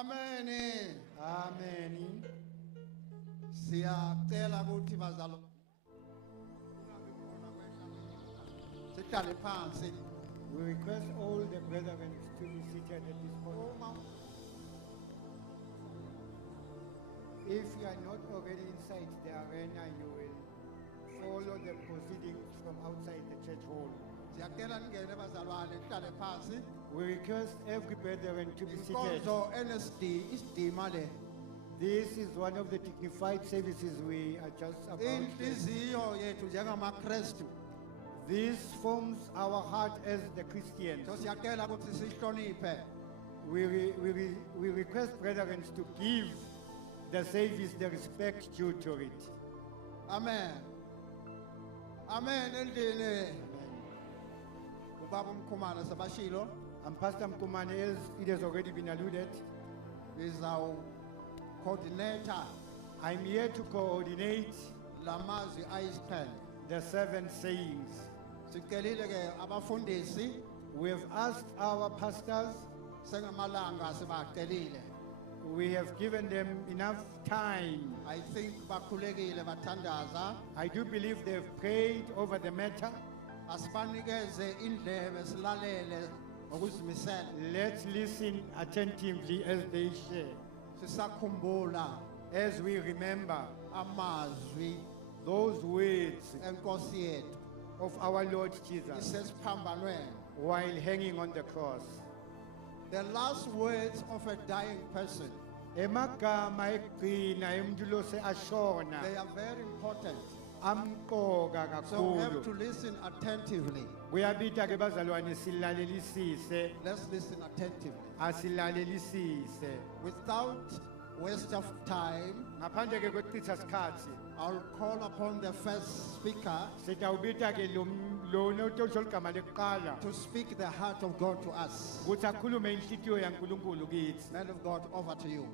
Amen. Amen. Siyacela ukuthi bazalwane sihlale phansi. We request all the brethren to be seated at this point. If you are not already inside the arena, you will follow the proceedings from outside the church hall. Siyacela ningene bazalwane sihlale phansi. We request every brethren to be seated. Inkonzo NSD isidima le. This is one of the dignified services we are just about. Inhliziyo yethu njengamaKristu. This forms our heart as the Christians. So siyacela ukuthi sihloniphe. We request brethren to give the service the respect due to it. Amen. Amen endlini. Ubaba umkhumana sabashilo. And Pastor Mkumane, as it has already been alluded, is our coordinator. I'm here to coordinate Lamazwi ayisiqhele. the 7 sayings. Sicelile ke abafundisi We have asked our pastors, sengamalanga sibacelile. we have given them enough time. I think bakhulekile bathandaza. I do believe they've prayed over the matter. Asibanikeze indlebe silalele ngokuzimisela. Let's listen attentively as they share, Sisakhumbula as we remember amazwi those words enkosi yethu of our Lord Jesus isesiphambanweni. while hanging on the cross. The last words of a dying person, Emagama ekugcina emntu lo seashona they are very important. amqoka So we have to kakhulu. listen attentively. Kuyabita ke bazalwane silalelisise, Let's listen attentively. asilalelisise. Without waste of time, Ngaphandle ke kweqitha sikhathi, I'll call upon the first speaker sitawubita ke lo notolisho ligama lekuqala to speak the heart of God to us. ukuthi akhulume inhlitiyo yaNkulunkulu kithi. Man of God, over to you.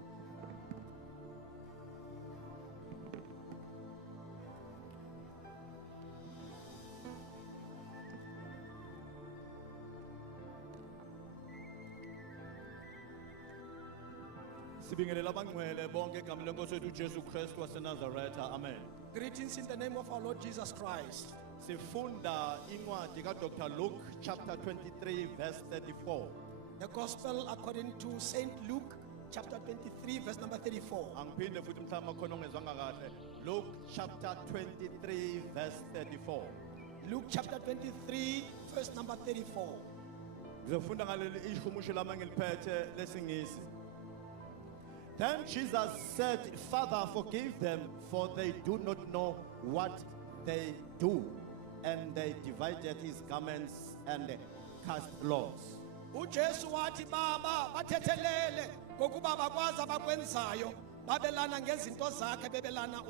Sibingelela abangcwele bonke egama lenkosi yethu uJesu Kristu waseNazaretha. Amen. Greetings in the name of our Lord Jesus Christ. Sifunda incwadi kaDr. Luke chapter 23 verse 34. The Gospel according to Saint Luke, chapter 23, verse number 34. Angiphinde futhi mhlawumbe khona ongezwanga kahle. Luke chapter 23 verse 34. Luke chapter 23, verse number 34. Ngizofunda ngaleli ishumusho lami engiliphethe lesingisi. Then Jesus said, "Father, forgive them, for they do not know what they do." And they divided his garments and cast lots. uJesu wathi baba bathethelele ngokuba bakwazi abakwenzayo babelana ngezinto zakhe bebelana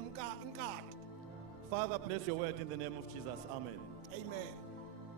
inkatho. Father, bless your word in the name of Jesus. Amen. Amen.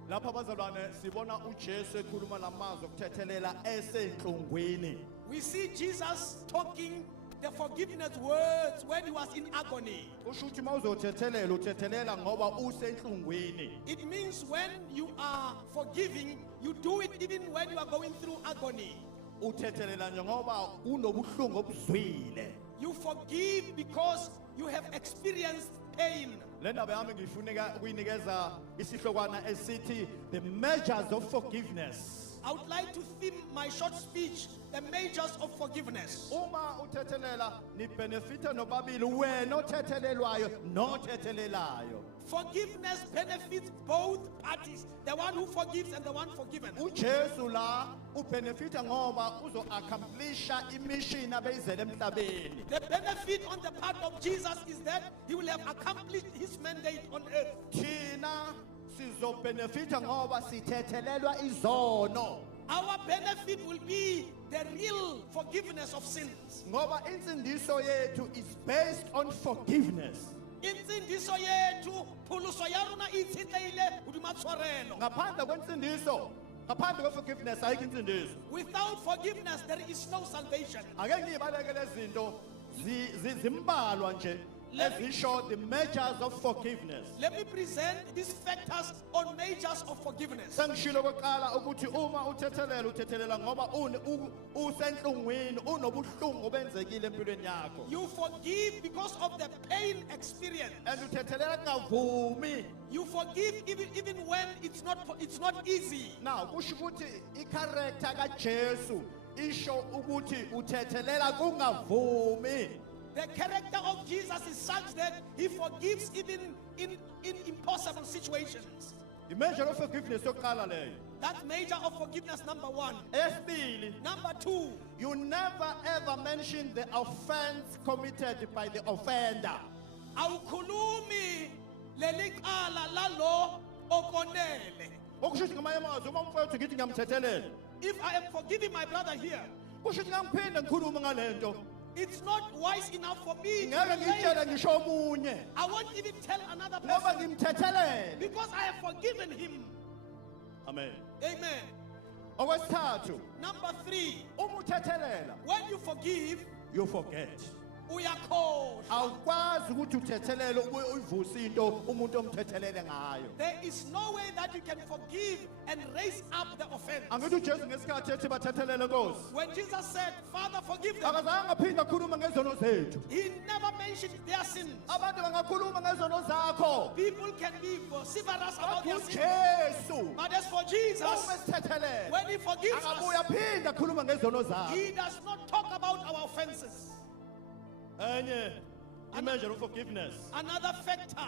Lapha bazalwane sibona uJesu ekhuluma lamazwi okuthethelela esenhlungwini. We see Jesus talking the forgiveness words when he was in agony. Usho ukuthi mawuzothethelela uthethelela ngoba usenhlungwini. It means when you are forgiving, you do it even when you are going through agony. Uthethelela nje ngoba unobuhlungu obuzwile. You forgive because you have experienced pain. Le ndaba yami ngifunika ukuyinikeza isihlokwana esithi the measures of forgiveness. I would like to theme my short speech, the measures of forgiveness. Uma uthethelela ni benefita nobabili wena othethelelwayo nothethelelayo. Forgiveness benefits both parties, the one who forgives and the one forgiven. uJesu la ubenefita ngoba uzo accomplisha imission abeyizele emhlabeni. The benefit on the part of Jesus is that he will have accomplished his mandate on earth. Thina sizobenefita ngoba sithethelelwa izono. Our benefit will be the real forgiveness of sins. Ngoba insindiso yethu is based on forgiveness. Insindiso yethu phuluso ya rona itshitlehile hodima tshwarelo. Ngaphandle kwensindiso, ngaphandle kweforgiveness ayikho insindiso. Without forgiveness there is no salvation. Ake ngibalekele izinto zimbalwa nje Let me- ezisho the measures of forgiveness. Let me present these factors on measures of forgiveness. Sengishilo kokuqala ukuthi uma uthethelela ngoba usenhlungwini unobuhlungu obenzekile empilweni yakho. You forgive because of the pain experience. And uthethelela kungavumi. You forgive even when it's not easy. Now kusho ukuthi i-character kaJesu isho ukuthi uthethelela kungavumi. The character of Jesus is such that he forgives even in impossible situations. The measure of forgiveness yokuqala leyo. That measure of forgiveness, number one. Esibili, Number two, you never ever mention the offense committed by the offender. awukhulumi lelicala lalo okonele. Okusho ukuthi ngamanye amazwi uma umfowethu ngithi ngiyamthethelela, If I am forgiving my brother here, kusho ukuthi ngiyaphinde ngikhulume ngalento. it's not wise enough for me to Ngeke relate. ngitshele ngisho omunye I won't even tell another ngoba person ngimthethelele. because I have forgiven him. Amen. Amen. Okwesithathu, Number three, uma uthethelela, when you forgive, you forget. uyakhohlwa. Awukwazi ukuthi uthethelele uyivuse into umuntu omthethelele ngayo. There is no way that you can forgive and raise up the offense. Angithi uJesu ngesikhathi ethi bathethelele Nkosi, When Jesus said, Father, forgive them, akazange aphinde akhuluma ngezono zethu. he never mentioned their sins. Abantu bangakhuluma ngezono zakho. People can be vociferous about their sins. uJesu But as for Jesus, uma esithethelele, when he forgives akabuya us, aphinde akhuluma ngezono zakho. he does not talk about our offenses. Enye measure of forgiveness. Another factor,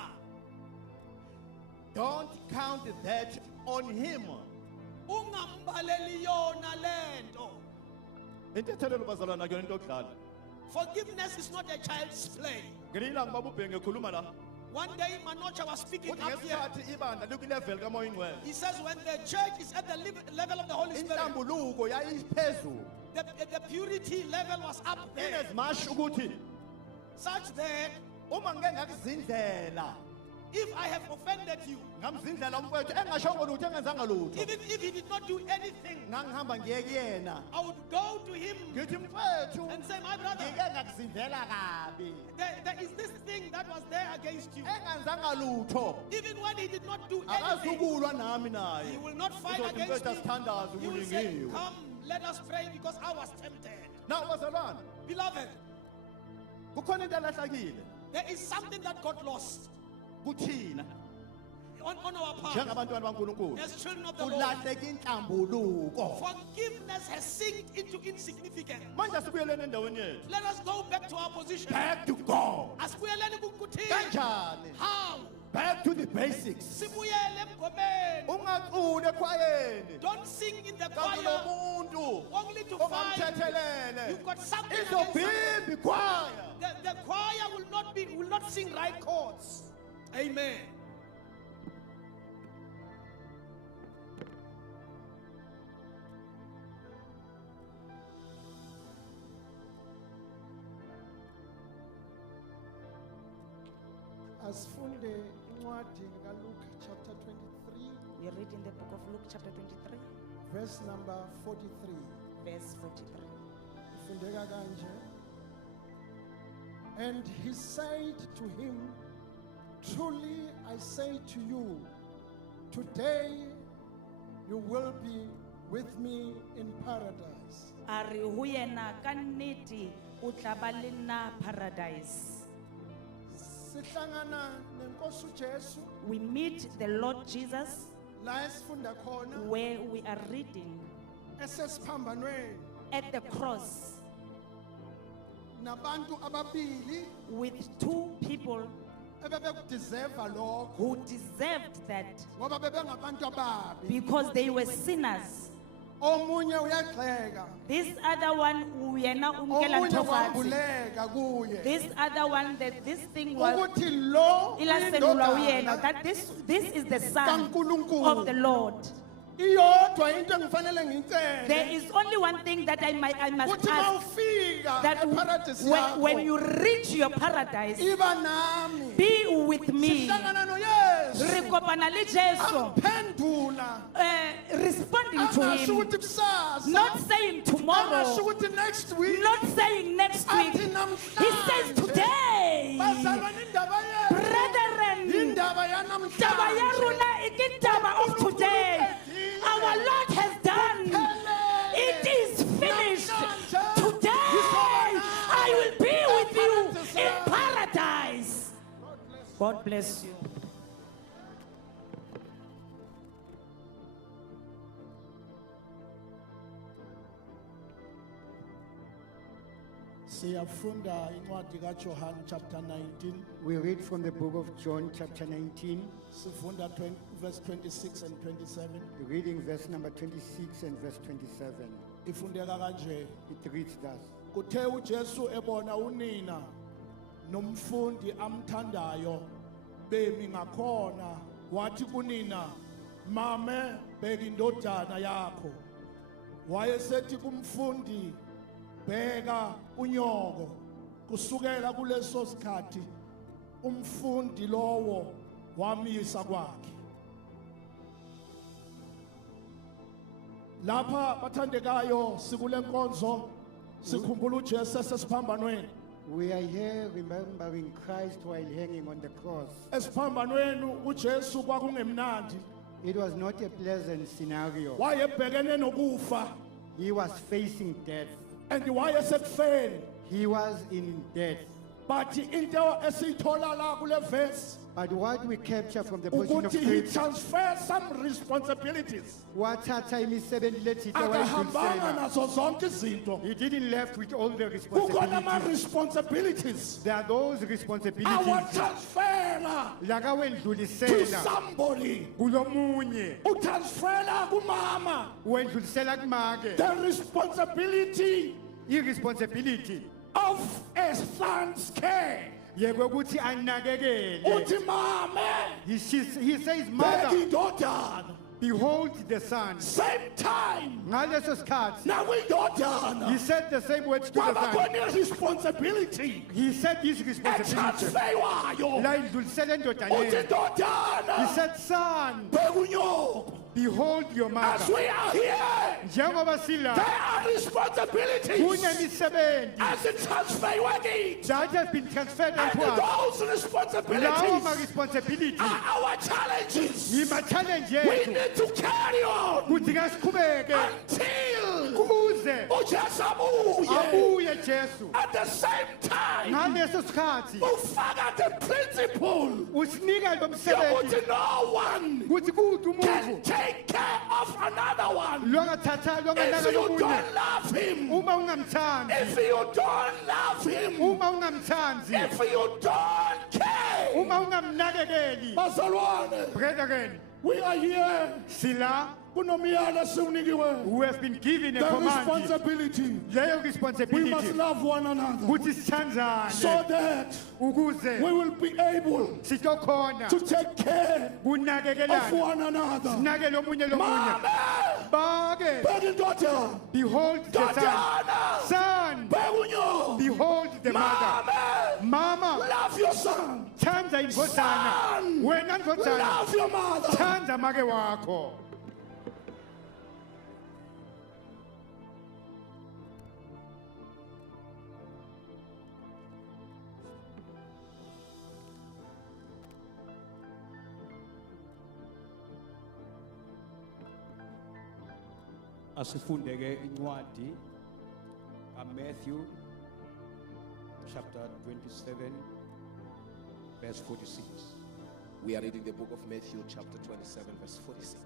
Don't count that on him. ungambaleli yona lento. Intethelelo bazalwana kuyona into yokudlala. Forgiveness is not a child's play. Ngelinga ngibaba uBhenge ekhuluma la. One day Manocha was speaking Uthi up here. ngesikhathi ibandla liku-level kamoya ingcwele. He says when the church is at the level of the Holy Spirit, Inhlambuluko yayiphezulu. the purity level was up In there, as much ukuthi such that uma ngike ngakuzindlela, if I have offended you, ngamzindlela umfowethu engashongo lutho engenzanga lutho. even if he did not do anything, Ngangihamba ngiye kuyena. I would go to him Ngithi mfowethu and say, my brother, ngike ngakuzindlela kabi. there is this thing that was there against you. Engenzanga lutho. Even when he did not do anything, Akazukulwa nami naye. he will not fight Uzothi against mfowethu me. asithandaze He will say, ukulingiwe. come, let us pray because I was tempted. Now bazalwana, Beloved, kukhona into elahlakile there is something that got lost kuthina on our part njengabantwana baNkulunkulu. as children of the Lord. Kulahleka inhlambuluko. Forgiveness has sinked into insignificance. Manje asibuyeleni endaweni yethu. Let us go back to our position. Back to God. Asibuyeleni kukuthini. Kanjani? How? Back to the basics. Sibuyele emgomeni. Ungaculi ekhwayeni. Don't sing in the Kanti choir lo muntu only to find ongamthethelele you've got something against izobhimba ikhwaya. the choir will not sing right chords. Amen. Asifunde incwadi kaLuke chapter 23 We read in the book of Luke, chapter 23, verse number 43. verse 43. Ifundeka kanje. And he said to him, truly I say to you, today you will be with me in paradise. Ari hu yena ka nnete o tla ba le nna paradise. Sihlangana nenkosi uJesu We meet the Lord Jesus la esifunda khona where we are reading esesiphambanweni at the cross nabantu ababili with two people ebebekudeserve lokho who deserved that ngoba bebengabantu ababi. because they were sinners. Omunye uyagxeka, This other one yena umkela omunye nthofatsi. kwambuleka kuye. This other one that this thing was Ukuthi lo ilaselulwa uyena indodana that this is the son kaNkulunkulu. of the Lord. Iyodwa into engifanele There ngicele is only one thing that I must ukuthi ask, mawufika that eparadise when yakho you reach your paradise, iba nami. be with me. Sihlangana noYesu. Re kopana le Jesu, Angiphendula. responding to Angasho him, ukuthi kusasa. not saying tomorrow, Angasho ukuthi next week. not saying next week. Athi He namhlanje. says today. bazalwane indaba yethu Brethren, indaba taba ya yanamhlanje rona ke taba of today. Our Lord has done. It is finished. Today, I will be with you in paradise. God bless you. siyafunda incwadi kaJohn chapter 19 We read from the book of John, chapter 19, sifunda verse 26 and 27 reading verse number 26 and verse 27. ifundeka kanje It reads thus. kuthe uJesu ebona unina nomfundi amthandayo bemi ngakhona wathi kunina mame beka indodana yakho wayesethi kumfundi bheka unyoko kusukela kuleso sikhathi umfundi lowo wamisa kwakhe lapha bathandekayo sikulenkonzo sikhumbula uJesu esesiphambanweni We are here remembering Christ while hanging on the cross. esiphambanweni uJesu kwakungemnandi It was not a pleasant scenario. wayebhekene nokufa He was facing death. and wayesekufeni He was in death. but into esiyithola la kule verse But what we capture from the portion of ukuthi he scripture, transfers some responsibilities wathatha imisebenzi lethitha akahambanga wayidlulisela. nazo zonke izinto He didn't left with all the kukhona ama responsibilities. responsibilities There are those responsibilities awatransfera to lakawendlulisela somebody kulomunye, utransfera kumama wendlulisela kumake. the responsibility Irresponsibility of a son's care yekokuthi anakekele. uthi mame He says, beka mother, indodana behold the son. same time Ngaleso sikhathi, nakwindodana he said the same words to the kwaba son. khona responsibility He said his responsibility. etransferwayo La indlulisela uthi endodaneni. He indodana said, son, beka unyoko behold your as mother. we are here Njengoba sila, there are responsibilities kunemisebenzi as it transferwa kithi that has been transferred and unto us. those Lawo responsibilities ma-responsibility are our challenges yima-challenge we yethu need to carry on kuthi kasiqhubeke until kuze uJesu abuye abuye Jesu. at the same time Ngaleso sikhathi ufaka the principle usinika lo msebenzi yokuthi no one kuthi kuthi can umuntu take care of another one longathatha if longanaka you lomunye don't love him uma ungamthandi if you don't love him uma ungamthandi if you don't care uma ungamnakekeli. bazalwane Brethren, we are here sila kunomyalo siwunikiwe who has been given a the command, responsibility leyo we must responsibility love one another kuthi so sithandzane that ukuze we will be able sitokhona to take care of kunakekelana one another. sinake lomunye lomunye. Mama, Bake, beka indoda, behold the son. ndodana, Son, beka unyo. behold the mother. Mama, Mama, love your son. thanda indvodana. Son, Wena ndvodana, love your mother. thanda make wakho. Asifunde ke incwadi kaMatthew chapter 27 verse 46. We are reading the book of Matthew, chapter 27, verse 46.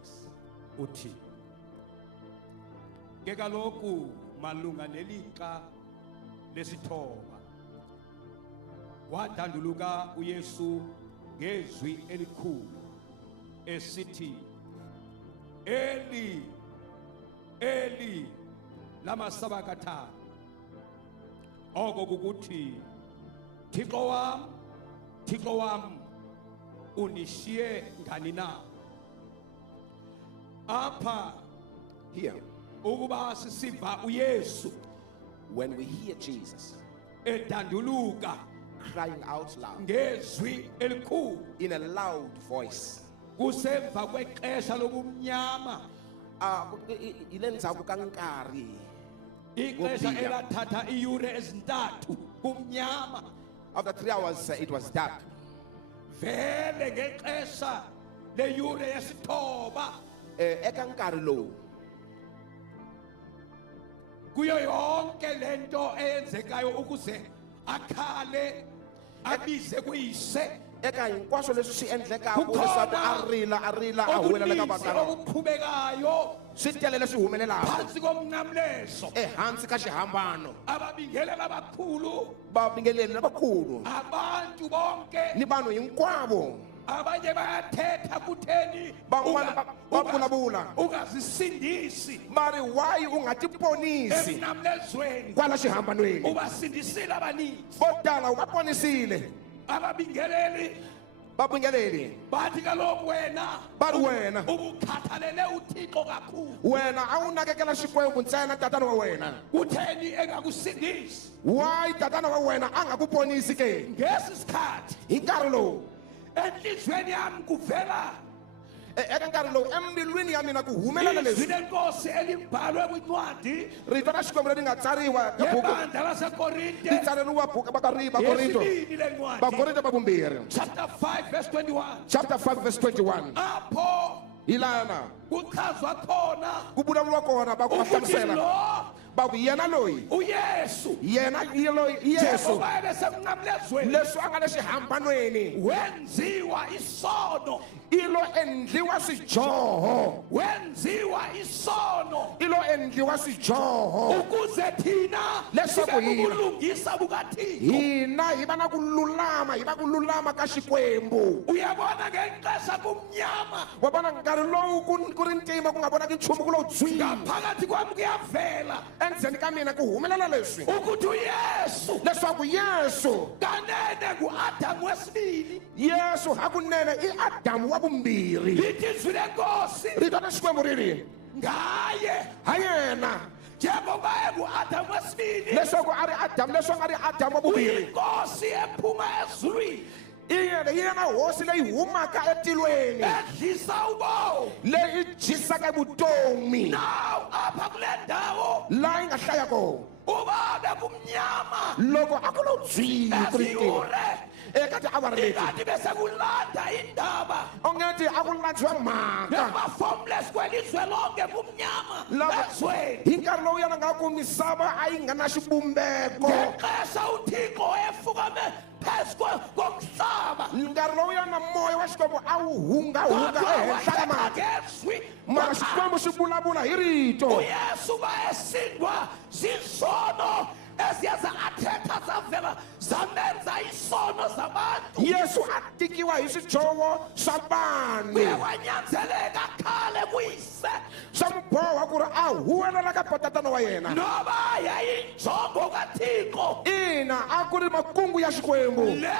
Uthi ke kaloku malunga nelixa lesithoba wadanduluka uYesu ngezwi elikhulu esithi Eli Eli lama sabakatha oko kukuthi Thixo wam unishiye ngani na. Apha Here, ukuba sisiva uYesu when we hear Jesus edanduluka crying out loud ngezwi elikhulu in a loud voice, kusemva kwexesha lobumnyama, ilenza kankari ixesha Ngokuphila. elathatha iiyure ezintathu kumnyama, After 3 hours, it was dark. vele ngexesha leyure yesithoba Eka nkarhi lowu, kuyo yonke lento eyenzekayo ukuze akhale abize kuyise eka hinkwaswo leswi swi endlekaka leswaku a rila a huwelela ka okuninzi vatana. okuqhubekayo Swi tele leswi humelelaka phansi komnqamlezo ehansi ka xihambano. ababingeleli abakhulu Vabingeleli labakhulu abantu bonke ni vanhu hinkwavo abanye bayathetha kutheni van'wana va vulavula ungazisindisi va ri why u nga tiponisi emnqamlezweni kwala xihambanweni. ubasindisile abaninzi Vo tala u va ponisile ababingeleli vabingeleli bathi kaloku wena va ri wena ubukhathalele uthixo kakhulu wena a wu nakekela xikwembu ntsena tatana wa wena. kutheni engakusindisi Why tatana wa wena a nga ku ponisi ke? ngesi sikhathi Hi nkarhi lowu enhliziyweni yami kuvela eka nkarhi lowu embilwini ya mina ku humelela izwi leswi lenkosi elibhalwe kwincwadi rito ra xikwembu leri nga tsariwa ka buku yebandla lasekorinte ti tsaleriwa buku vakorinto yesibini le ncwadi vakorinto va vumbirhi chapter 5 verse 21 chapter 5 verse 21 apho hi lana kuchazwa khona ku vulavuriwa kona va ku va ukuthi hlamusela lo va ku yena loyi uyesu yena loyi yesu njengoba ebesemnqamlezweni leswi a nga le xihambanweni wenziwa isono i lo endliwa swijoho wenziwa isono i lo endliwa swijoho ukuze thina Leswaku sibe hina ubulungisa bukathixo hina hi va na ku lulama hi va ku lulama ka xikwembu. uyabona ngexesha kumnyama Wa vona nkarhi lowu ku ri ntima ku nga vonaki nchumu ku lowu dzwini ngaphakathi kwami kuyavela endzeni ka mina ku humelela leswi ukuthi uyesu leswaku yesu kanene nguadamu wesibili yesu hakunene i adamu wa vumbirhi. lithi izwi lenkosi Rito ra xikwembu riri ngaye ha yena njengoba enguadamu wesibili leswaku a ri adamu leswi a nga ri adamu wa vumbirhi. uyinkosi ephuma ezulwini I yena hosi leyi humaka etilweni edlisa ubomi leyi jisaka vutomi nawu apha kule ndawo laha yi nga hlaya kona ubabe kumnyama loko a ku lo dzwini ku ri ntima eziyure eka tiawara leti ingathi bese kulanda indaba ongeti a ku landziwa mhaka ema-formless kwelizwe lonke kumnyama Lava- ezweni hi nkarhi lowu yana nga ku misava a yi nga na xivumbeko ngexesha uthixo efukame phezu komhlaba nkarhi lowu yana moya wa xikwembu a wu hungahunga ehenhla ka mati ngezwi mara xikwembu xi vulavula hi rito uyesu bayesindwa zizono eziyeza athetha zavela zamenza isono zabantu yesu a tikiwa hi swijoho swa vanhu uye kwanyanzeleka khale kuyise swa n'wi boha ku ri a huwelela ka patatana wa yena noba yayinjongo kathixo ina a ku ri makungu ya xikwembu le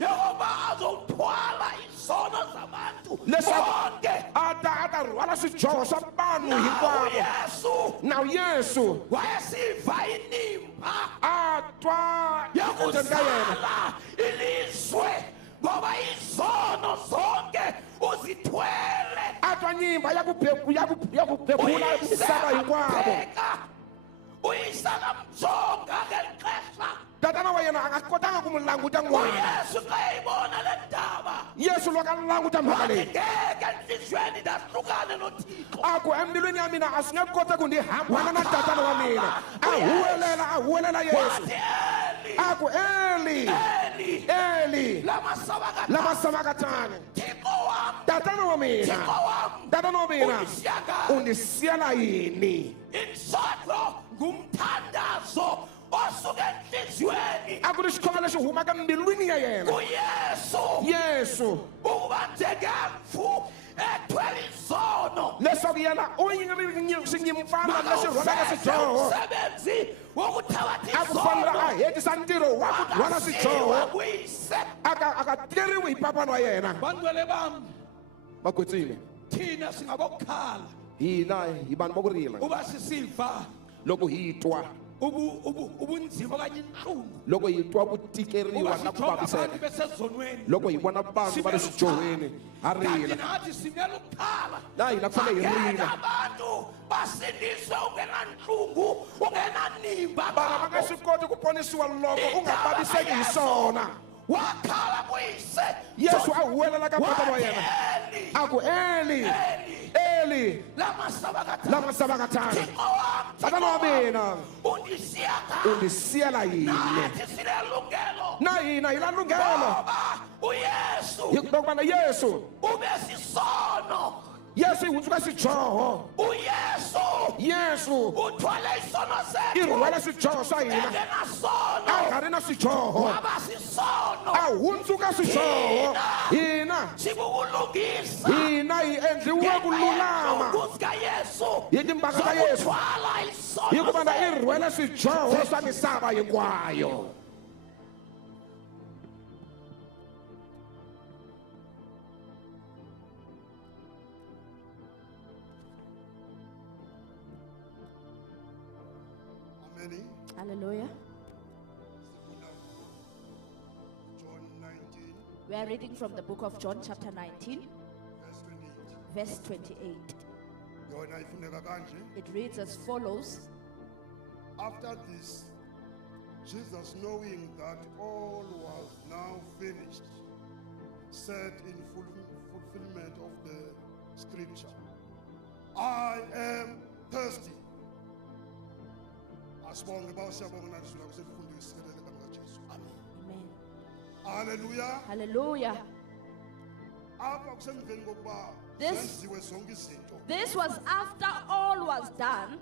yokuba azothwala izono zabantu leswaku bonke a ta rhwala swijoho swa vanhu hinkwavo uyesu na yesu wayesiva inimba a twa endzeni ka yena yokusala ilizwe ngoba izono zonke uzithwele a twa nyimba ya ku bebula misava hinkwavo uyisaka mjonga ngeli xesha tatana wa yena a nga kotanga ku n'wi languta n'wana uyesu xa eyibona le ndaba yesu loko a languta mhaka wathi leyi ngeke enhliziyweni ndahlukane nothixo a ku embilwini ya mina a swi nge koti ku ndi hambana na tatana wa mina a huwelela yesu wathi eli a ku eli lama savaka tani thixo wam tatana wa mina thixo wam tatana wa mina undisiyanga undisiyela yini insondlo ngumthandazo osuka enhliziyweni a ku ri xikhoma lexi humaka mbilwini ya yena kuyesu yesu ukuba njengemfu ethwele izono leswaku yena u xinyimpfana lexi rhwalaka swijoho umsebenzi wokuthabatha a ku fanele a hetisa ntirho wa ku rhwala swijoho kuyise a nga tikeriwi hi papana wa yena bangcwele bam va kwetsile thina singabokukhala hina hi vanhu va ku rila uba sisiva loko hi twa ubunzima okanye inhlungu loko hi twa ku tikeriwa na ku abantu vaviseka besezonweni loko hi vona vanhu va le swijohweni ha kanti rila nathi simele ukukhala na hina ku fanele hi Akekho rila abantu basindiswe ungenanhlungu ungenanimba vana va nga swi koti ku ponisiwa loko u nga vaviseki hi swona wakhala kuyise yesu a huwelela ka patana wa yena a ku eli lama sabaka tano tatana wa mina undisiyela yini na hina hi la lunghelo uyesu lokubana yesu ubesisono yesu hi hundzuka swidyoho yesu uthwale isono i sethu rhwala swidyoho swa hina engenasono a nga ri na swidyoho abasisono a hundzuka swidyoho hina sibukulungisa hina hi endliwe ku lulama Yesu hi timbaka ta yesu zokuthwala isono hikuva na i rhwele swidyoho swa misava hinkwayo Amen. Hallelujah. John 19, We are reading from the book of John, chapter 19, verse 28. verse 28. Yona ifuneka kanje. It reads as follows. After this, Jesus, knowing that all was now finished, said in fulfillment of the scripture, I am thirsty. Asibonge bawusiyabonga nalisula kusemfundo yesikelele kamka Jesu. Amen. Amen. Hallelujah. Hallelujah. Apha kusemveni kokuba This- zenziwe zonke izinto This was after all was done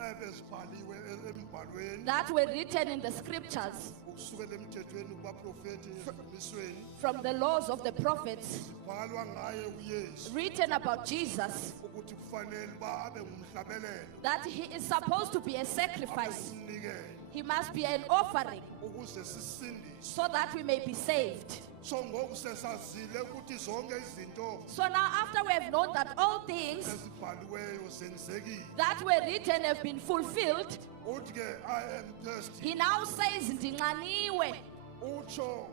ebezibhaliwe embhalweni that were written in the scriptures ukusukela emthethweni kubaprofethi ezimisweni from the laws of the prophets zibhalwa ngaye uYesu written about Jesus, ukuthi kufanele ba abe ngumhlabelelo that he is supposed to be a sacrifice. umnikelo He must be an offering ukuze sisindiswe. so that we may be saved. So ngoku sesazile ukuthi zonke izinto So now after we have known that all things ezibhaliweyo zenzekile that were written have been fulfilled, uthi ke I am thirsty he now says, "Ndinxaniwe." utsho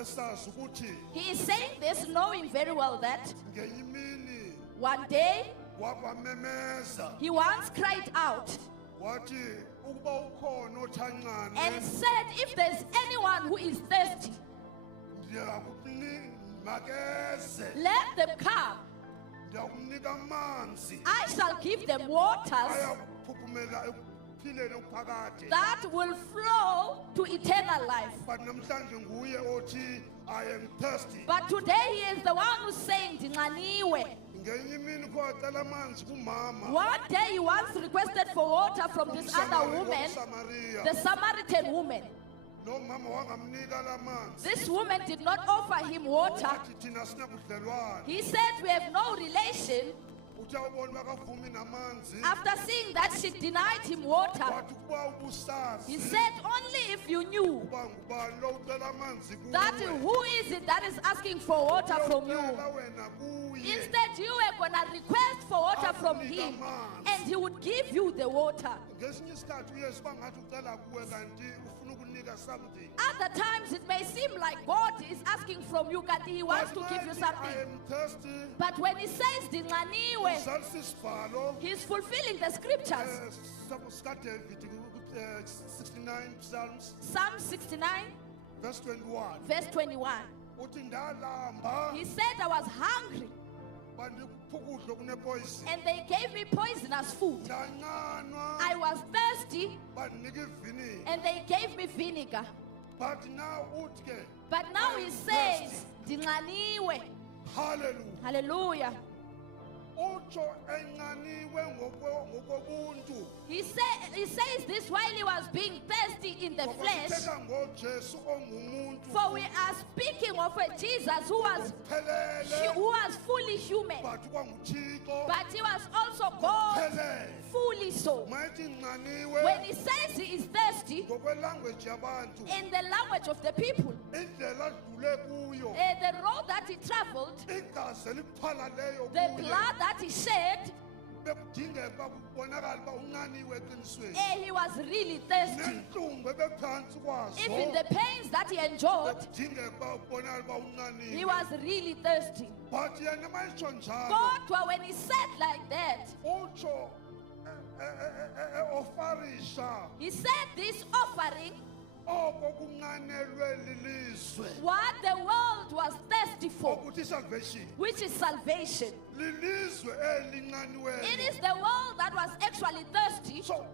esazi ukuthi He is saying this knowing very well that ngenye imini one day wabamemeza he once cried out wathi ukuba ukhona and othanqane said, "If there's anyone who is thirsty, ndiyakunika makeze let them come. ndiyakunika amanzi I shall give them waters ayaphuphumela ekuphileni okuphakade that will flow to eternal life." but namhlanje nguye othi I am thirsty But today he is the one who's saying, "Ndinxaniwe." ngenye imini kwacela amanzi kumama One day he once requested for water from this other woman, Samariya the Samaritan woman. lo mama wangamnika la manzi This woman did not offer him water. wathi thina sinabudlelwane He said, "We have no relation." uthi awubona bakavumi namanzi After seeing that she denied him water, wathi ukuba he ubusazi said, "Only if you knew uba ngubani lo ucela amanzi kuwe that who is it that is asking for water from you. Ucela wena kuye Instead, you were going to request for water from him and he would give you the water." ngesinye isikhathi uyesu bangathi ucela kuwe kanti ufuna ukunika something Other times it may seem like God is asking from you, that he wants to give you I something. am thirsty But when he says "Ndinxaniwe," uzalisa isibhalo he's fulfilling the scriptures. sikaDavid 69 Psalms Psalm 69, verse 21 verse 21. uthi ndalamba He said, "I was hungry bandipha ukudla okunepoison and they gave me poisonous food. ndancanwa I was thirsty bandinika ivini and they gave me vinegar." but now uthi ke But now he says, "Ndinxaniwe." hallelujah Hallelujah. utsho enqaniwe ngokobuntu He says this while he was being thirsty in the ngoba flesh. sithetha ngojesu ongumuntu For we are speaking of a Jesus who was phelele fully human, but kwanguthixo but he was also God, phelele fully so. mayithi When nqaniwe he says he is thirsty, ngokwelanguage yabantu in the language of the people, indlela adlule kuyo the road that he traveled, igazi eliphalaleyo the kuye blood that he shed, bekudingeka uba kubonakala uba unqaniwe eqinisweni He was really thirsty. nentlungu ebephantsi kwazo Even the pains that he endured, bekudingeka uba ubonakala uba unqaniwe he was really thirsty. but yena uma etsho njalo But when he said like that, utsho ofarisha he said this offering, oko kunqanelwe lilizwe what the world was thirsty for, okuthi salvation which is salvation. lilizwe It elinqaniweyo is the world that was actually thirsty. so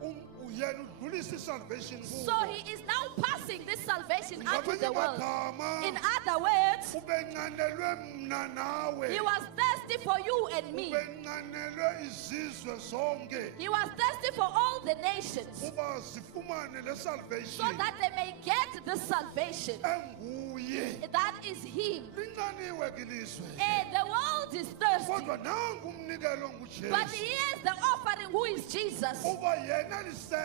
yena udlulisa isalvation So he is now passing this salvation unto ngamanye the world. amagama In other words, ubenqanelwe mna nawe he was thirsty for you and me. ubenqanelwe izizwe zonke He was thirsty for all the nations uba zifumane le so salvation that they may get the salvation. enguye That is him. linqaniwe kilizwe And the world is thirsty. kodwa nangu umnikelo But ngujesu here's the offering, who is Jesus, uba yena liseze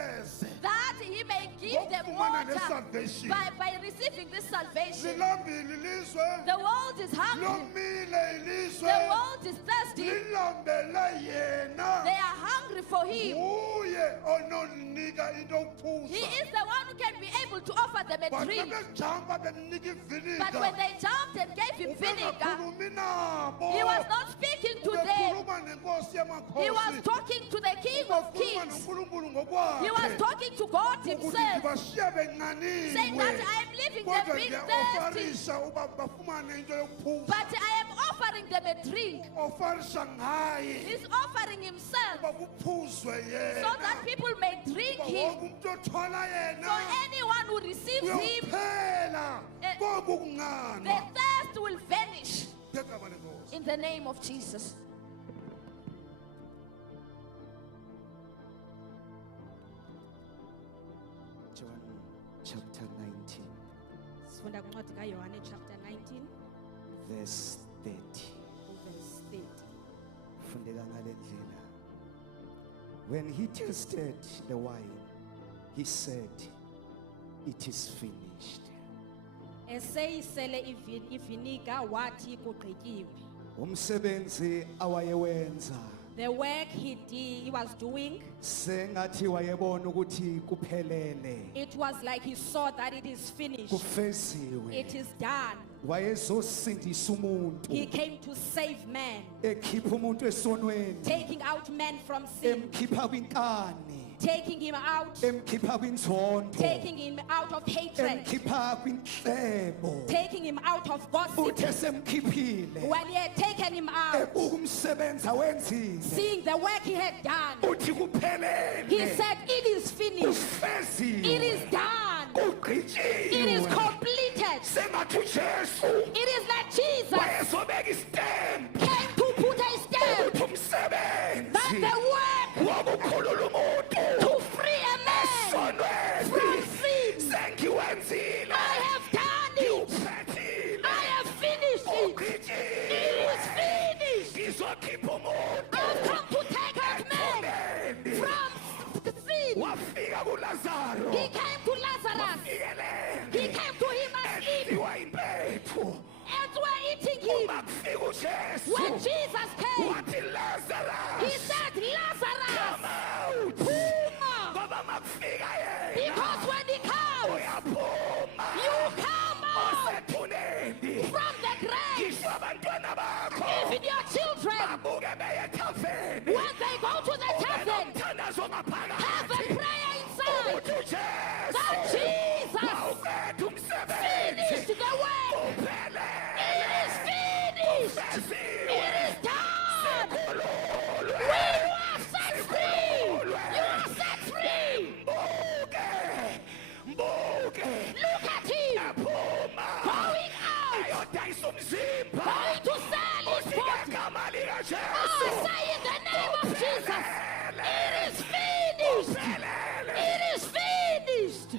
that he may give them ngokufumana le water salvation by receiving this salvation. lilambile ilizwe The world is hungry. lomile ilizwe The world is thirsty. lilambele yena They are hungry for him. nguye onolinika into He yokuphuza is the one who can be able to offer them a but drink. bebejampa bemnika But when iviniga they jumped and gave him vinegar, ubengakhulumi nabo he was not speaking to them. ubekhuluma nenkosi He was yamakhosi talking to the King of ubekhuluma Kings. nonkulunkulu He was ngokwakhe talking to God ukuthi himself, ndibashiya saying that benqaniwe I am leaving them kodwa being thirsty, ndiya-ofarisha uba bafumane into yokuphuza but I am offering them a drink. ofarisha ngaye He's offering himself uba kuphuzwe so that yena people may drink uba him. wonke umntu othola So yena anyone who receives him, uyophela Eh, koku the kunqanwa thirst will vanish ngegama lenkosi in the name of Jesus. John chapter 19, Sifunda kuncwadi kaYohane chapter 19 verse 30. verse 30. Fundeka ngale ndlela. When he tasted the wine, he said, "It is finished." Eseyisele iviniga wathi kugqityiwe. Umsebenzi awayewenza The work he was doing, sengathi wayebona ukuthi kuphelele, it was like he saw that it is finished. kufeziwe. It is done. Wayezosindisa umuntu, He came to save man, ekhipha umuntu esonweni, taking out man from sin, emkhipha kwinkani, taking him out, emkhipha kwinzondo, taking him out of hatred, emkhipha kwinhlebo. taking him out of gossip. Uthe semkhiphile, When he had taken him out, ebuka umsebenzi awenzile, seeing the work he had done, uthi kuphelele, he said, "It is finished. kufeziwe, It is done. It is kugqityiwe. completed." Sengathi uJesu It is like Jesus wayezobeka istamp came to put a stamp ukuthi umsebenzi that the work wokukhulula umuntu to free a man esonweni from sin, sengiwenzile, I have done it. uphethile, I have finished it. ugqityiwe. It is finished. Ngizokhipha umuntu I've come to take out man ethuneni. from the sin. Wafika kuLazaro, He came to Lazarus. He came to him asleep. edliwa impethu. As we're eating him, Uma kufika uJesu, when Jesus came, wathi Lazarus, he said, "Lazarus, come out. Puma." Ngoba makufika yena, Because when he comes, uyaphuma. you come out Osethuneni. from the grave. Ngisho abantwana bakho Even your children, babuke beye ethaveni. when they go to the tavern, Umthandazo have a ngaphakathi. prayer inside Ukuthi uJesu that Jesus wawuqeda umsebenzi. finished the work. Uphelele. It is finished. Ufeziwe. It is done. Ukhululwe. You are set free. You are set free. Mbuke. Mbuke. Look at him Ephuma. going out, Ayodayisa umzimba. going to sell his Uthi body. ngegama I likaJesu. say in the name of Jesus, it is finished. Uphelele. It is finished.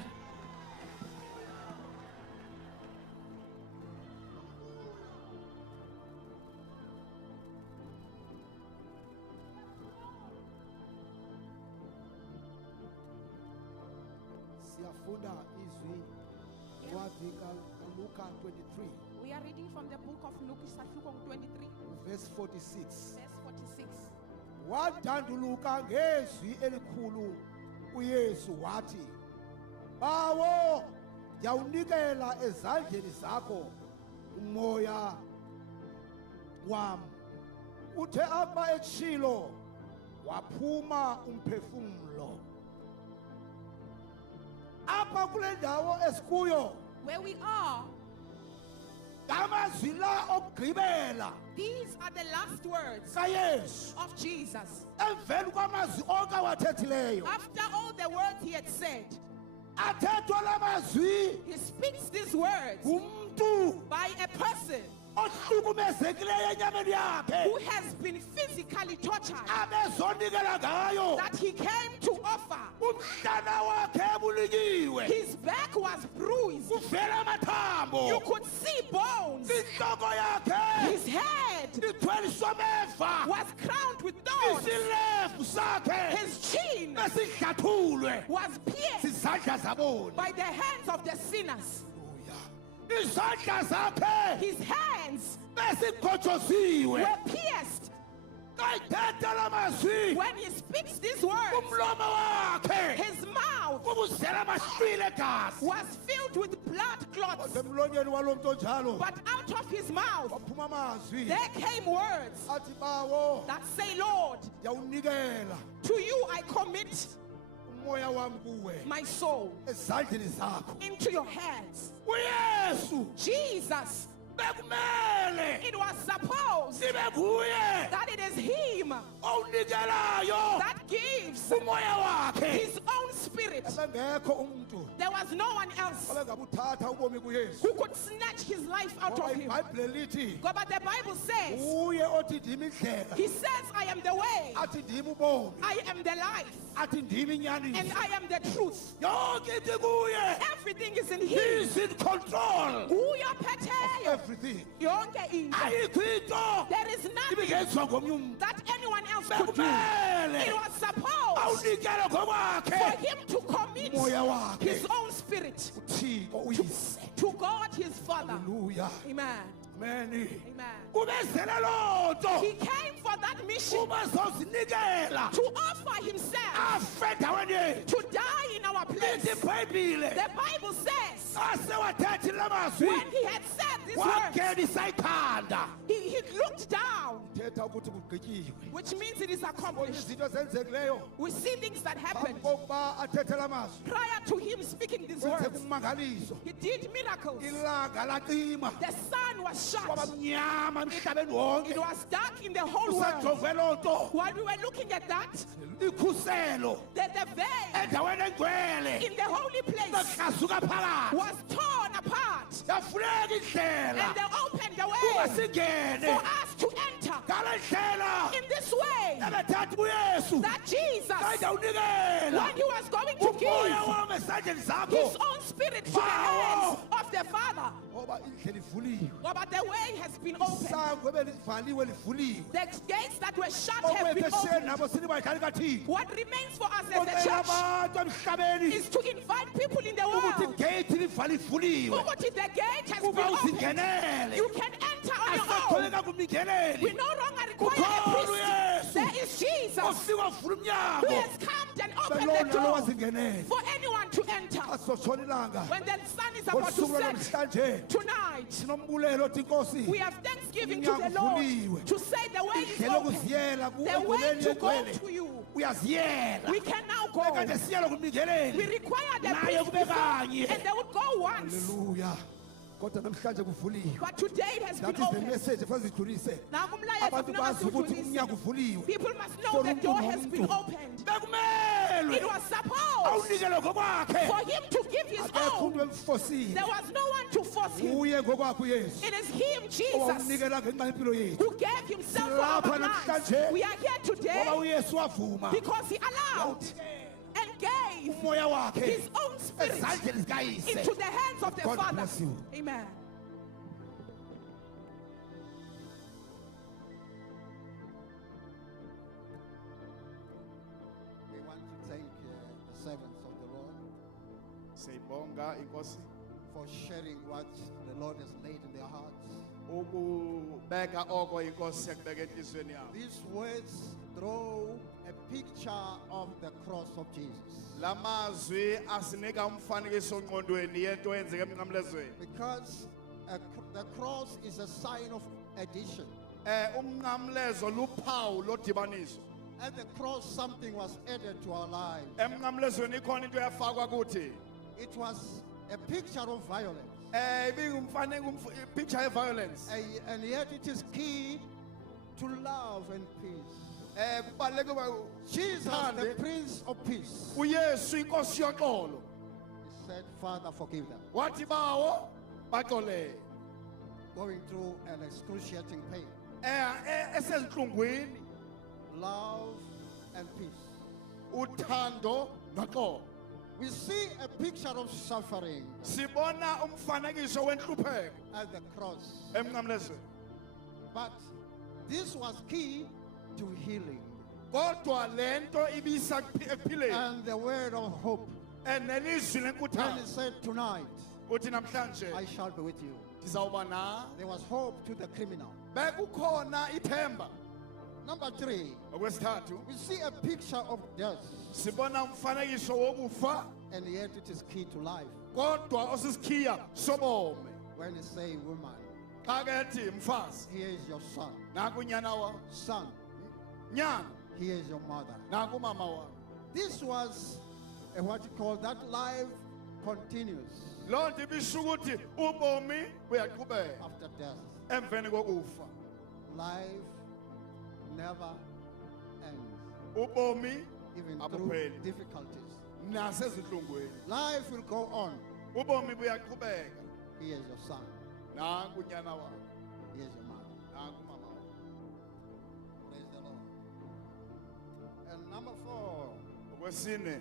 Siyafunda izwi ncwadi kaLuka 23 We are reading from the book of Luke, Isahluko 23, verse 46. verse 46. wadanduluka ngezwi elikhulu uYesu wathi, bawo ndiyawunikela ezandleni zakho umoya wam. Uthe apha etshilo waphuma umphefumlo. Apha kule ndawo esikuyo Where we are, ngamazwi la okugqibela these are the last words kaYesu of Jesus. emveni kwamazwi onke awathethileyo. After all the words he had said, Athethwa la mazwi he speaks these words ngumntu by a person ohlukumezekileyo enyameni yakhe who has been physically tortured, abezonikela ngayo. that he came to offer. Umhlana wakhe ebulinyiwe, His back was bruised. kuvela amathambo, You could see bones. inhloko yakhe His head ithweliswe ameva, was crowned with thorns. isilevu sakhe His chin esidlathulwe was pierced zizandla zabona. by the hands of the sinners. Izandla zakhe His hands besigojosiwe. were pierced. Kayithetha la mazwi When he speaks these words, umlomo wakhe his mouth ubuzela amahlwile egazi. was filled with blood clots. Emlonyeni walo muntu onjalo But out of his mouth waphuma amazwi there came words athi, bawo that say, Lord, ndiyawunikela to you I commit umoya wami kuwe my soul ezandleni zakho. into your hands. uYesu Jesus, bekumele it was supposed sibe kuye that it is him owunikelayo that gives umoya wakhe. his own spirit. Ebengekho umuntu There was no one else obengabuthatha ubomi kuYesu. who could snatch his life out Ngoba of him. iBhayibhile lithi But the Bible says, uye othi ndimi indlela, he says, I am the way, athi ndimi ubomi, I am the life, athi ndimi and inyaniso. I am the truth. Yonke into kuye. Everything is in him. He's in control. Uyaphetheyo Everything. yonke into. Ayikho into There is nothing ibingenziwa ngomnye umuntu. that anyone else could do. Bekumele It was supposed awunikele for ngokwakhe him to commit umoya wakhe his own spirit uThixo uyise. to God his Father. Hallelujah. Amen. Amen. Amen. Ubezele loo nto He came for that mission uba zozinikela to offer himself afe endaweni yethu. to die in our place. Lithi iBhayibhile The Bible says, ase wathethi la mazwi when he had said these words, wangenisa ikhanda. he looked down, Thetha ukuthi kugqityiwe. which means it is accomplished. Izinto ezenzekileyo We see things that phambi happened kokuba athethe la mazwi. prior to him speaking these Kwenzeka words. ummangaliso. He did miracles. Ilanga lacima. The sun was Kwaba shut. mnyama emhlabeni wonke. It was dark in the whole world. Usajove loo nto. While we were looking at that, Ikhuselo the veil endaweni engcwele in the holy place bakrasuka phakathi. was torn apart, Yafuneka indlela and they opened the ukuba way singene for us to enter ngale ndlela in this way. ebethatha uYesu That Jesus, kayidawunikela when he was going to umoya give wami esandleni his zakho own spirit to the hands of the Father, ngoba indlela ivuliwe. but the way has been opened. Isango ebelivaliwe livuliwe. The gates that were shut have been Okwethe opened. nabo sinibadlali kaThixo. What remains for us as a Ocela church abantu emhlabeni is to invite people in the ukuthi world. gate livali ivuliwe. Ukuthi the gate has been Uba opened. uzingenele. You can enter on your own. Asekholeka kumingeneli. We no longer require a Ukhona priest. uYesu. There is Jesus Ofika wavula who umnyango. has come and opened Belona the door lowazingenele. for anyone to enter. Asothola ilanga. When the sun is about Ngosuku to set lwamhlanje tonight, sinombulelo othi Nkosi. we have thanksgiving to the Umnyango Lord uvuliwe. to say the way is Indlela open. okuziyela The way engcweleni to go engcwele. to you. Uyaziyela. We can now go. Ekade siyela We kumingeneli. require the Naye priest kube before, kanye. and they would go once. Hallelujah. Kodwa namhlanje kuvuliwe. But today it has That been is the opened. message efazidlulise. Now, kumlayezo Abantu funeka bazi ukuthi siwudlulise. umnyango uvuliwe. People must know For the umuntu door has been nomuntu. opened. Bekumele It was supposed awunikele ngokwakhe. for him to give his Akekho own. umuntu emfosile. There was no one to force him. Uye ngokwakhe uYesu. It is him, Jesus, Owawunikela ngenxa yempilo yethu. who gave himself for Silapha our lives. namhlanje. We are here today Ngoba uYesu wavuma. because he allowed and gave Umoya wakhe his own spirit ezandleni zikayise. into the hands of the God Father. bless you. Amen. We want to thank the servants of the Lord Siyibonga inkosi for sharing what the Lord has laid in their hearts. ukubeka oko inkosi yakubeka enhlizweni yakho. These words draw a picture of the cross of Jesus. Lamazwi asinika umfanekiso ongqondweni yento eyenzeke emnqamlezweni. Because the cross is a sign of addition. Umnqamlezo luphawu lodibaniso. At the cross, something was added to our lives. Emnqamlezweni ikhona into yafakwa kuthi. It was a picture of violence. Picture of violence. And yet it is key to love and peace. Jesus, the Prince of Peace, uYesu inkosi yoxolo. he said, Father, forgive them. Wathi bawo baxolele. Going through an excruciating pain. Esenhlungwini Love and peace. uthando noxolo. We see a picture of suffering Sibona umfanekiso wenhlupheko at the cross. emnqamlezweni. But this was key to healing Kodwa lento ibisa ekuphileni. and the word of hope. Nelizwi And he lenkuthalo. said, tonight Uthi namhlanje I shall be with you. ndizawuba na. There was hope to the criminal. Bekukhona ithemba. Number 3, Okwesithathu we see a picture of death, sibona umfanekiso wokufa and yet it is key to life. kodwa osisikhiya sobome. When they say, woman, Xa kethi mfazi here is your son. naku unyana wakho. Son, Nyana here is your mother. naku umama wakho. This was what you call that life continues Loo nto ibisho ukuthi ubomi buyaqhubeka after death. emveni kokufa. Life never ends, Ubomi even through abupheli difficulties. nasezinhlungwini. Life will go on. Ubomi buyaqhubeka. Here is your son. Naku unyana wakho. Here is your mother. Naku umama wakho. Praise the Lord. And number 4, Okwesine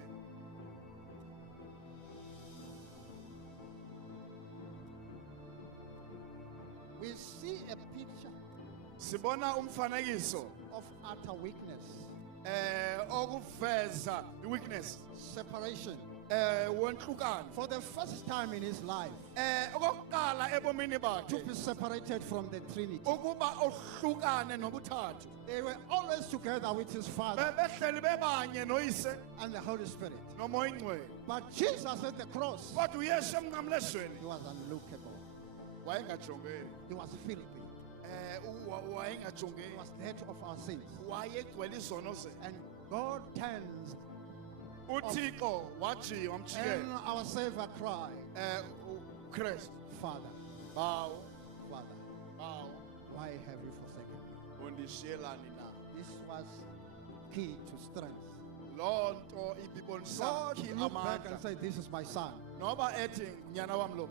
we see a picture sibona umfanekiso of utter weakness, okuveza weakness separation. wenhlukano. For the first time in his life, Okokuqala ebomini to bakhe be separated from the Trinity. ukuba ohlukane nobuthathu. They were always together with his Father Behleli bebanye noyise and the Holy Spirit. nomoya ingcwele. But Jesus at the cross, Kodwa uYesu emnqamlezweni he was unlookable. wayengajongeki. He was Philippi. He Wayengajongeki. was dead of our sins. Wayegcwele izono zethu. And God turns, uThixo wajiya and wamjikela. our Savior cried, uKristu Father, bawo Father, bawo why have you forsaken me? undishiyelani na. This was key to strength. Loo nto ibibonisa God key looked back and amandla. said, this is my son. Noba ethi nyana wam lo.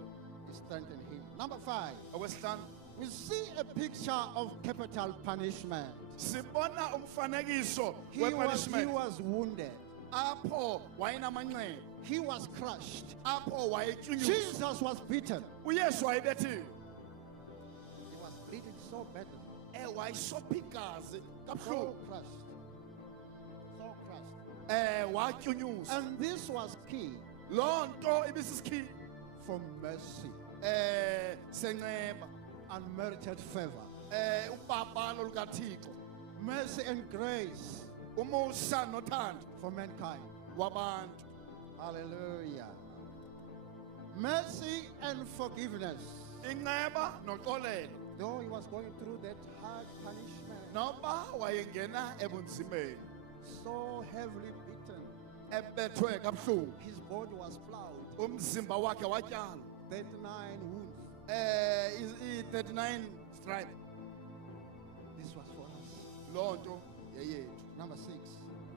He strengthened him. Number 5, Okwesihlanu we see a picture of capital punishment. sibona umfanekiso He wepunishment. was wounded. Apho wayenamanxeba. He was crushed. Apho wayetyunyuzwa. Jesus was beaten. uYesu wayebethiwe. He was bleeding so badly. Wayesopha igazi So kabuhlungu. crushed. So crushed. Watyunyuzwa. And this was key Loo nto ibisisikhiyi for mercy, senceba. unmerited favor, Upapalo lukaThixo. mercy and grace Umusa nothando for mankind. wabantu. Hallelujah. Mercy and forgiveness. Inceba noxolelo. Though he was going through that hard punishment, Noba wayengena ebunzimeni. so heavily beaten, Ebethwe kabuhlungu. his body was plowed, Umzimba wakhe watyalwa. 39 wounds. 39 stripe. This was for us. Loo nto yeyethu. Number 6.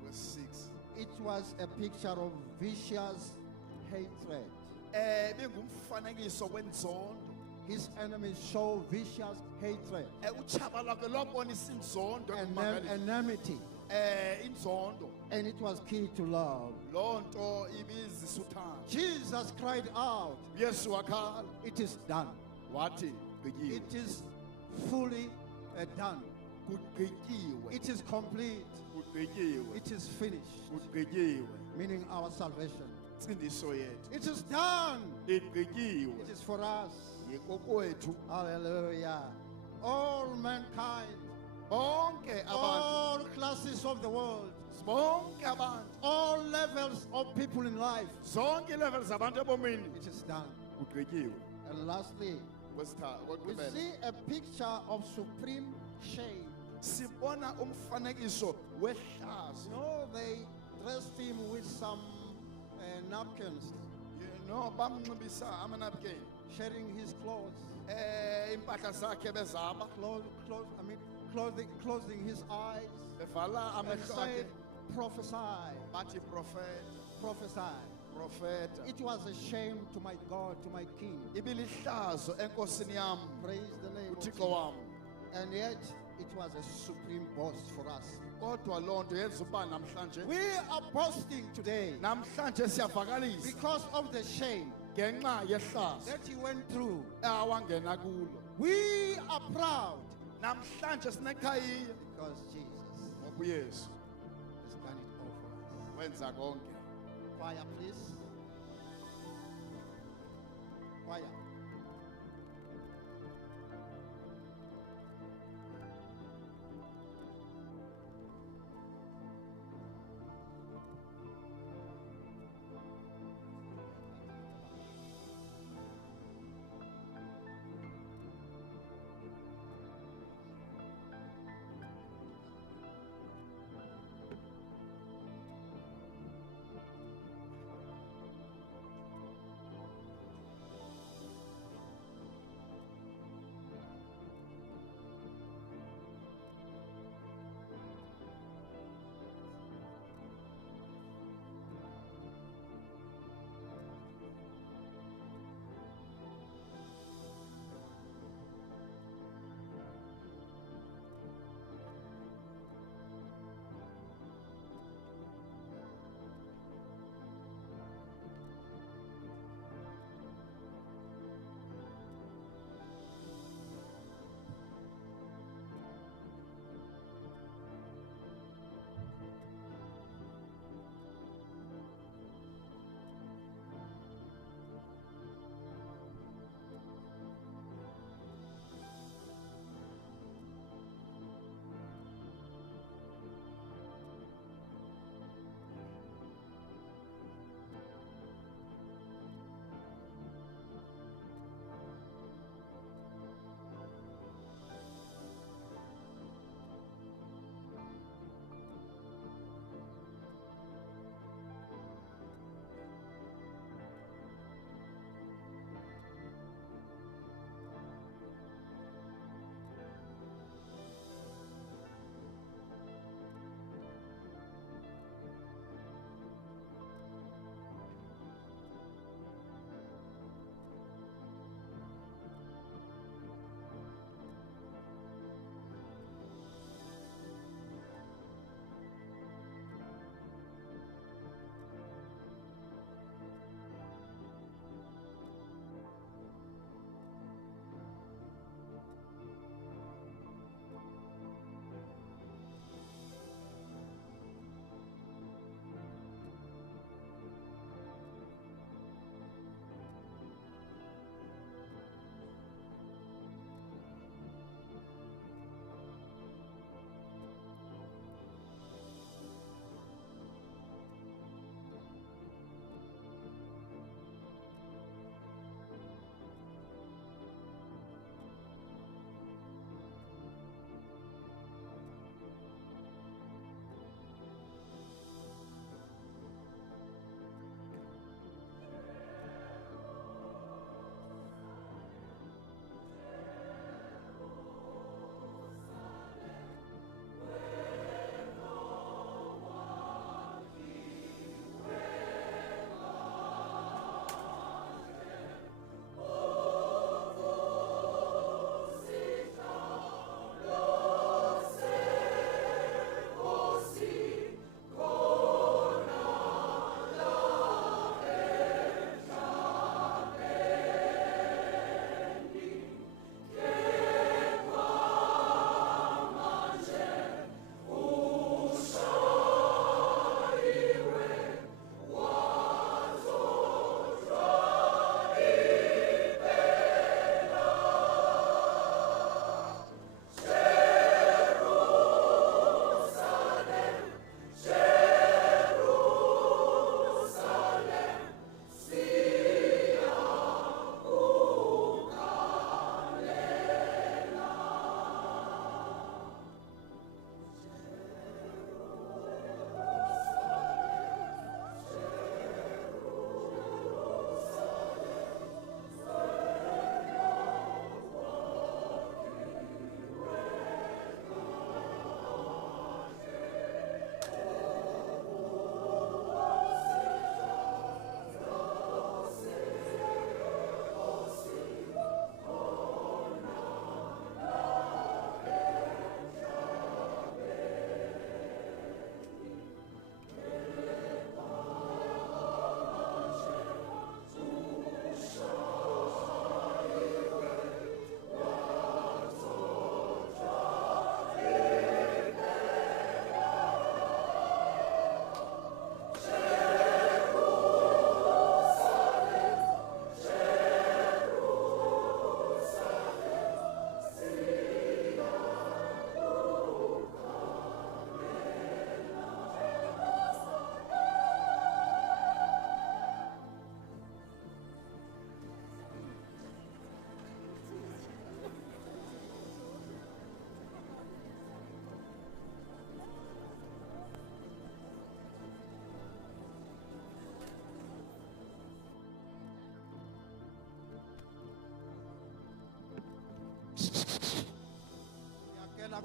Verse 6. It was a picture of vicious hatred. Bengumfanekiso wenzondo. His enemies show vicious hatred Utshaba lwakhe lwabonisa inzondo and emangaliso. enmity. Inzondo. And it was key to love. Loo nto ibizisa uthando. Jesus cried out, Yesu wakhala it is done. wathi gqityiwe. It is fully done. Kugqityiwe. It is complete. Kugqityiwe. It is finished. Kugqityiwe. Meaning our salvation. Insindiso yethu. It is done. Igqityiwe. It is for us. Yikokwethu. Hallelujah. all mankind, bonke abantu, all classes of the world, bonke abantu, all levels of people in life. zonke levels zabantu ebomini It is done. kugqityiwe. And lastly, we Kokugqibela, see a picture of supreme shame. sibona umfanekiso wehlazo. You know, they dressed him with some napkins, Bamnxibisa amanapkin, sharing his clothes, impahla zakhe bezaba, closing his eyes, bevala and amehlo said, akhe, prophesy, bathi prophet, prophesy. profeta. It was a shame to my God, to my King. Ibilihlazo enkosini yam, Praise the name of uThixo Jesus. wam. And yet, it was a supreme boast for us. Kodwa loo nto yenza uba namhlanje, We are boasting today namhlanje siyavakalisa because of the shame ngenxa yehlazo that he went through. awangena kulo. We are proud Namhlanje sineqhayiya because Jesus ngoba uYesu has done it all for us. wenza konke. Choir, please. Choir.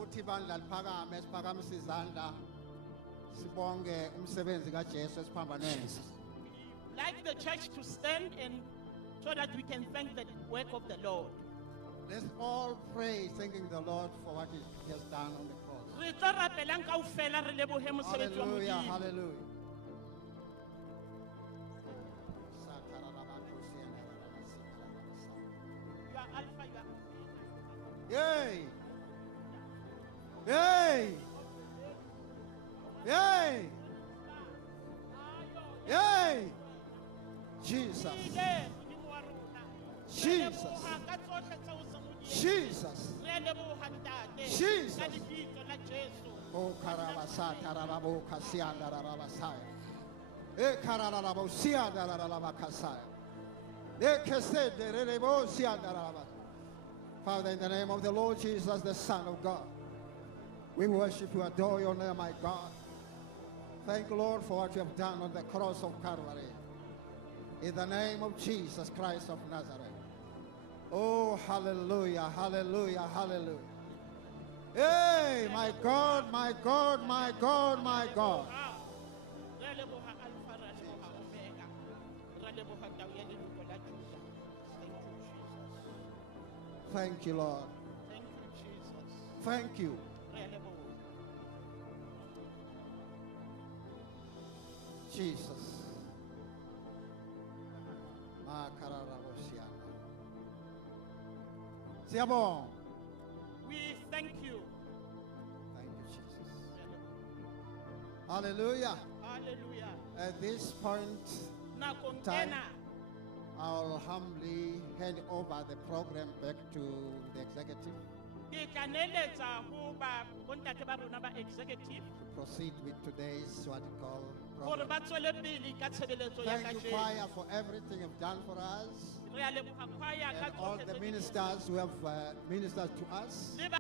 ukuthi ibandla liphakame siphakamise izandla sibonge umsebenzi kaJesu esiphambanweni. Like the church to stand and so that we can thank the work of the Lord. Let's all pray thanking the Lord for what he has done on the cross. Re tlo rapelang kaofela re lebohe mosebetsi wa Hallelujah, Modimo. hallelujah. You are Alpha, you are Yay! Yay! Yay! Yay! Jesus. Omega, Modimo wa rona. Jesus. Re leboha ka tsohle tseo o seng o di entse. Jesus. Re leboha Ntate, Jesus. ka lebitso la Jesu. Oh, karabasata rababo kasianda rabasaya. E kararabo sianda rabakasaya. E kesede rebo sianda rabasaya. Father, in the name of the Lord Jesus, the Son of God, we worship you, adore your name, my God. Thank you, Lord, for what you have done on the cross of Calvary. In the name of Jesus Christ of Nazareth. Oh, hallelujah, hallelujah, hallelujah. Hey, my God, my God, my God, my God. Re leboha Alpha, re leboha Omega. Re leboha Tau ya leloko la Juda. Thank you, Jesus. Thank you, Lord. Thank you, Jesus. Thank you. Re leboha. Jesus. Makararabosiana. Siyabonga. We thank you. Thank you, Jesus. Hallelujah. Hallelujah. At this point, Nakong Time. ena, I'll humbly hand over the program back to the executive ke tla neletsa ho ba bontate ba rona ba executive to proceed with today's what you call hore program. ba tswele pele ka tshebeletso ya Thank you, kajeno. choir, for everything you've done for us, Re a leboha choir ka and all tsohle the tse di- ministers who have ministered to us. le ba